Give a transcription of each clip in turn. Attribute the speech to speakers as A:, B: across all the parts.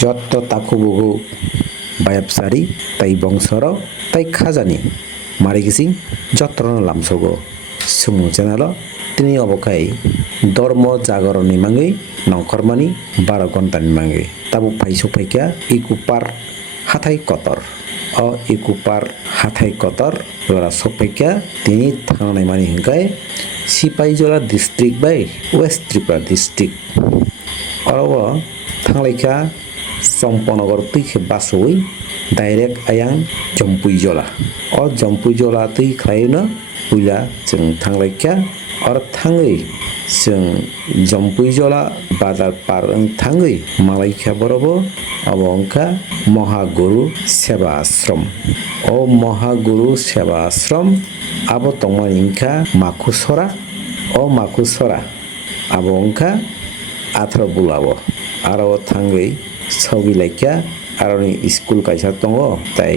A: যত তাকু বহু বায়াপসারি তাই বংশর, তাই খাজানি। মারিক সিং যত্র লামসগ। সুমু চ্যানেল তিনি অবকাই ধর্ম জাগর নিমাঙ্গি নংখরমানি বারো ঘণ্টা নিমাঙ্গি। তাবু ফাইসু ফাইকা ইকুপার হাথাই কতর। অ ইকুপার হাথাই কতর জোড়া সফাইকা তিনি থাকানাই মানি হিংকাই সিপাহীজোড়া ডিস্ট্রিক্ট বাই ওয়েস্ট ত্রিপুরা ডিস্ট্রিক্ট অরব থাংলাইকা চম্পনগর তৈখে বাসই ডাইরেক্ট আয়াং জম্পুই জলা অ জম্পুই জলা তৈ খাইনো পুইলা जों থাংলাইকা আর থাঙৈ जों জম্পুই জলা বাজার পার থাঙৈ মালাইকা বরাবো অবঙ্কা মহাগুরু সেবা আশ্রম ও মহাগুরু সেবা আশ্রম আবো তোমার ইংকা মাকুসরা ও মাকুসরা আবো অঙ্কা আথর বুলাবো আরও থাঙ্গৈ সাউগি লাইকা আর স্কুল কাইসা দো তাই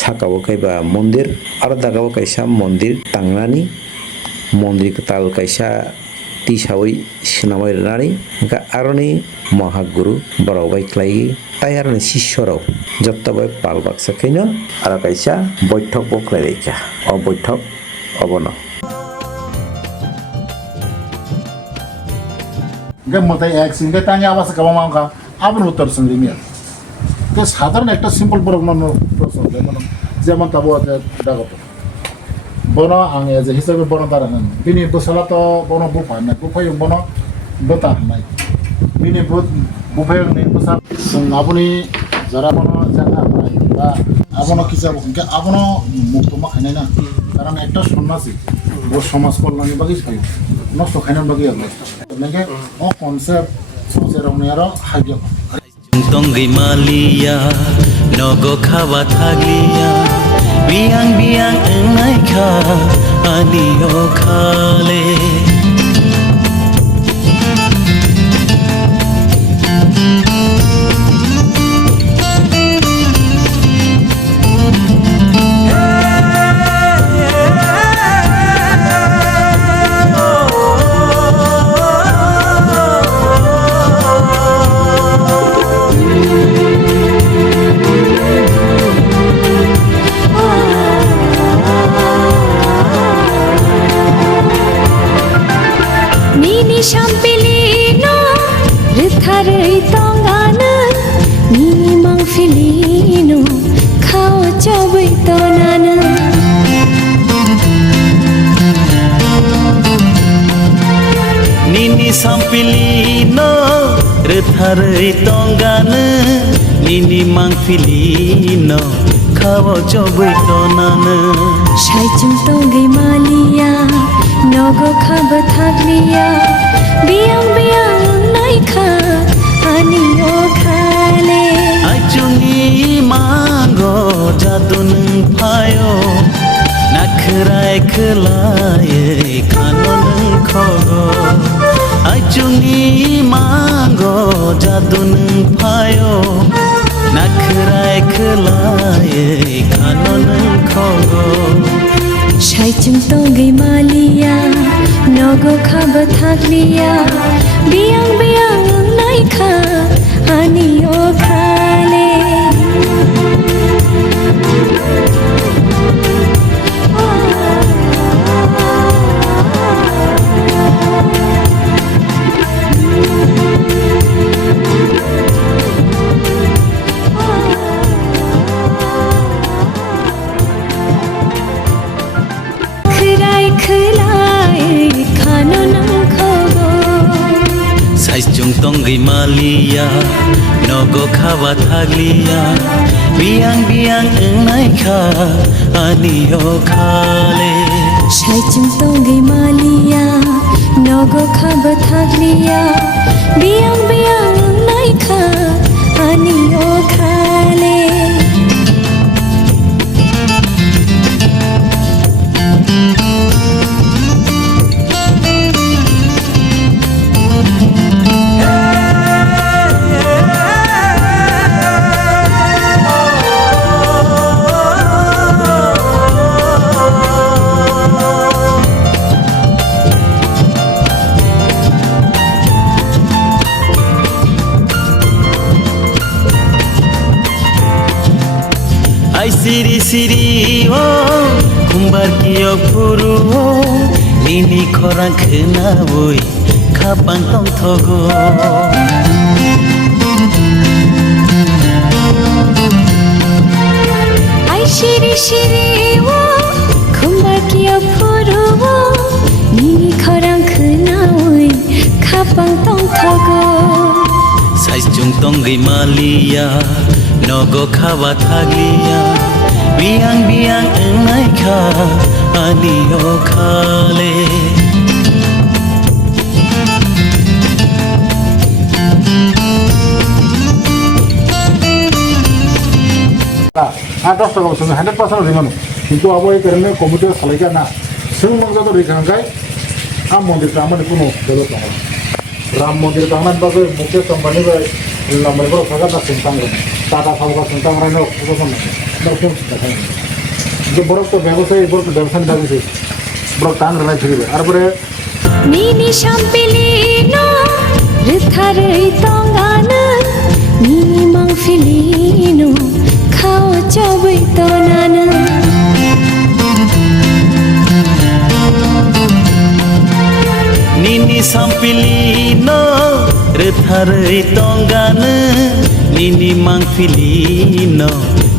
A: সাকাবো কাইবা মন্দির আর দাগাবো কাইসা মন্দির টাংনানি মন্দির তাল কাইসা তি সাবই সিনামাই রানি গা মহাগুরু বড় ক্লাইগি, তাই আর শিষ্যরাও যত্তবাই পাল বাক্সা খাইন আর কাইসা বৈঠক বকলাই রেখা অ বৈঠক অবন।
B: গে মতাই এক সিঙ্গে তাঙ্গে আবাস কাবা মাংকা। আবার উত্তর সঙ্গে মিয়া তো সাধারণ একটা সিম্পল প্রশ্ন প্রশ্ন, যেমন যেমন তাবো দাগত বন আং এজ হিসাবে বন নেন। বিনি বসালা তো বন বুফা নাই বুফাই বন বতা নাই। বিনি নেই বসা আপনি যারা বন জায়গা নাই বা আপনো কি যাব আপনো মুক্ত মা খাইনাই না। কারণ একটা সন্ন্যাসী, ও সমাজ কল্যাণী বাকি খাই নষ্ট খাইনার বাকি আর এনেকে ও কনসেপ্ট সমাজের রংনিয়ারও হাইবিয়া
C: Tonggi malia nogo khawa thaglia biang biang engai kha
D: Ritharai tongana Nini mang filino Khao chabai tonana
C: nini sampilino retharai tongana nini mangfilino khawa jobai tonana
D: Shaichum tongai malia Nogo khaba thaglia Biang biang Ani o khale
C: আইচুনি মাঙ্গো জাদুন ফায়ো নাখরাই খলায় খানন খগ আইচুনি মাঙ্গো জাদুন ফায়ো নাখরাই খলায় খানন খগ
D: malia Nogo khaba thaglia Biang biang naikha Ani o
C: মালিয়া নগো খাওয়া থাকলিয়া বিয়াং বিয়াং এংনাই খা আনিও খালে
D: Shaichum tongai malia Nogo khaba thaglia Biang biang naikha Ani o khale
C: korang kena woi kapan tong togo
D: আই শিরি শিরি ও খুম্বার কিয়া ফুরু ও নিনি খরাং খুনাউই খাপাং তং থগো
C: Sais chung tong gay malia Nogo kawa thaglia Biang biang engai kha Ani o khale.
B: আর দশ টাকা বলছেন, হান্ড্রেড পার্সেন্ট রেখানো কিন্তু আবো এই কারণে কমিটির সালাইকা না সিং মঞ্জাত রেখাঙ্গায় রাম মন্দিরটা আমাদের কোনো ব্যবস্থা হয় রাম মন্দির কামাত বাজে মুকেশ কোম্পানি বা নম্বর করে চিন্তা করে টাটা খাওয়া চিন্তা করে না ওরকম দেখায় যে বরফ তো ব্যবসায়ী বরফ তো ব্যবসায়ী ব্যবসায়ী বরফ টান রানাই ফিরবে। তারপরে
D: নিনি শাম্পিলিনো রিথারই তঙ্গান। নিনি মাং ফিলিনো খাও চবই তনান
C: Nini sampili no Retharai tongan Nini mangpili no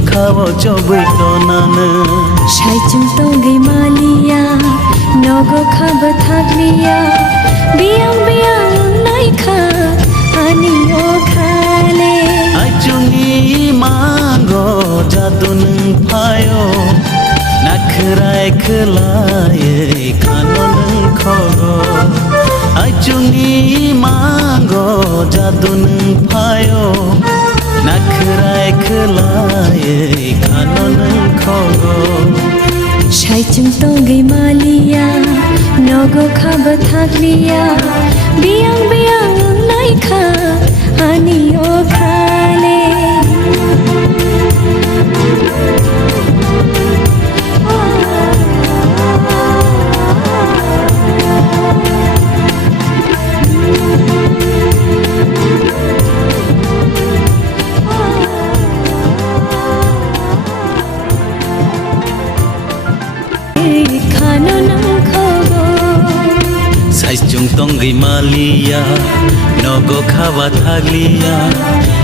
C: Kawo jobai tonan
D: সাইচুং তঙ্গি মালিয়া নগ খাব থাকলিয়া বিয়াং বিয়াং নাইখা আনি ও খালে
C: Ajungi mango jadun phayo Nakrai khlai kanon khogo Ajungi mango jadun phayo Nakrai khlai kanon khogo
D: সাইচুং তঙ্গি মালিয়া নগ খাব থাকলিয়া বিয়াং বিয়াং নাইখা আনি
C: Tonggay malia Nogo kawa thaglia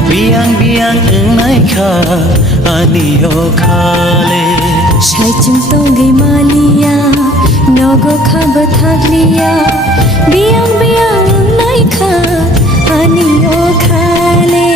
C: Biang biang engai kha Anio khale
D: সাইচুং তঙ্গি মালিয়া নগ খাব থাকলিয়া বিয়াং বিয়াং নাইখা আনি ও খালে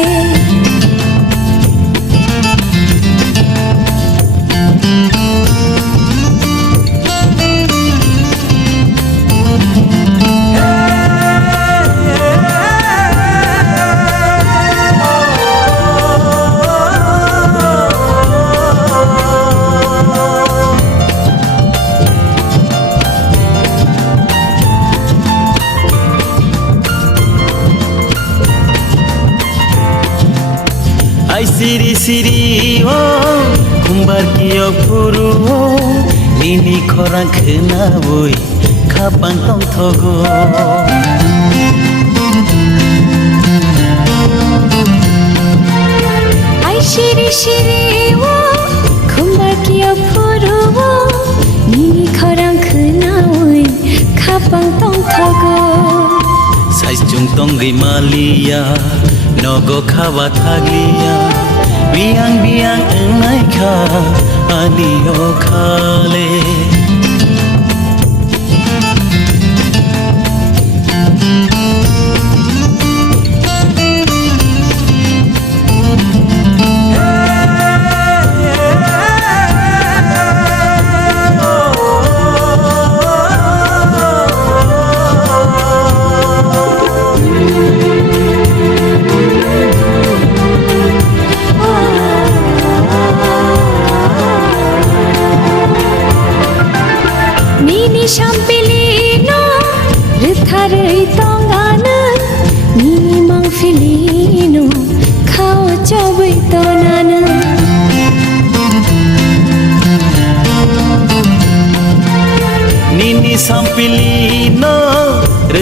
C: siri siri o Kumbar kiok puru o Nini korang kena woi Kapan tong togo
D: আই শিরি শিরি ও খুম্বার কিয়া ফুরু ও নিনি খরাং খুনাউই খাপাং তং থগো
C: Saisjung tonggay বিয়াং বিয়াং এনাইখা আলিও খালে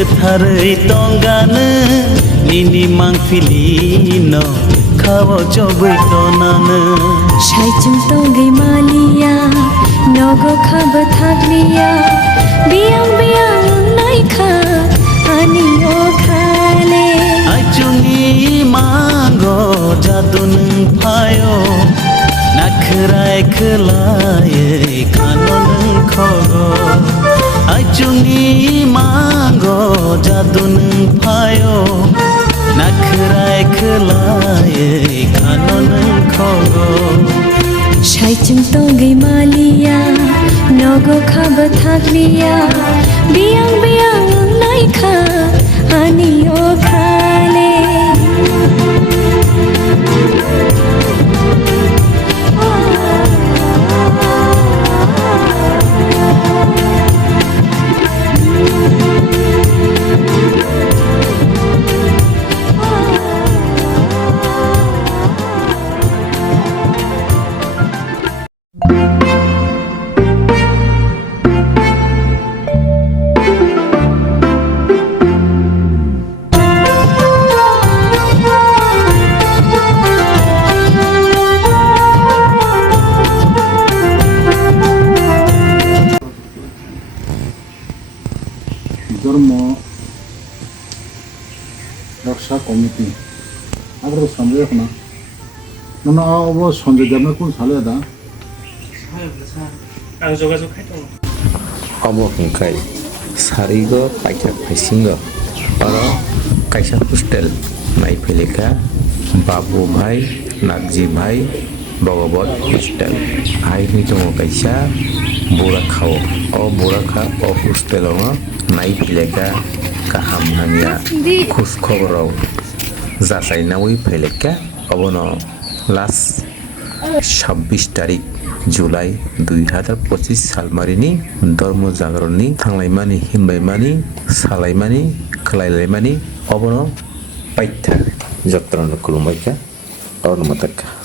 C: retharei tongane nini mangfilino khawo chobui tonane
D: সাইচুং তঙ্গে Malia নগ খাব থাকলিয়া বিয়াং বিয়াং নাইখা সাইচুং তঙ্গে মালিয়া নগ খাব থাকলিয়া বিয়াং বিয়াং নাইখা আনি ও খালে
B: ধর্ম রক্ষা কমিটি। আবার সঞ্জয় এখন না। অব সঞ্জয় দেব কোন সালে দা
E: অব
A: হংকাই সারিগ পাইকা ফাইসিঙ্গ আর কাইসা হোস্টেল নাইফেলেখা বাবু ভাই নাগজি ভাই ভগবত হোস্টেল আইনি দङ কাইসা বড়া খাও। অ বড়া খা অ হোস্টেল নাইট লেখা কাহাম হামিয়া খোঁজ খবরও যাচাই নাওই ফেলেকা অবন লাস ছাব্বিশ তারিখ জুলাই দুই হাজার পঁচিশ সালমারিনি ধর্ম জাগরণনি থাংলাইমানি, হিমবাইমানি, সালাইমানি খালাইলাইমানি অবন পাইথা যত্ন কুরুমাইকা অর্ণমাতাক্কা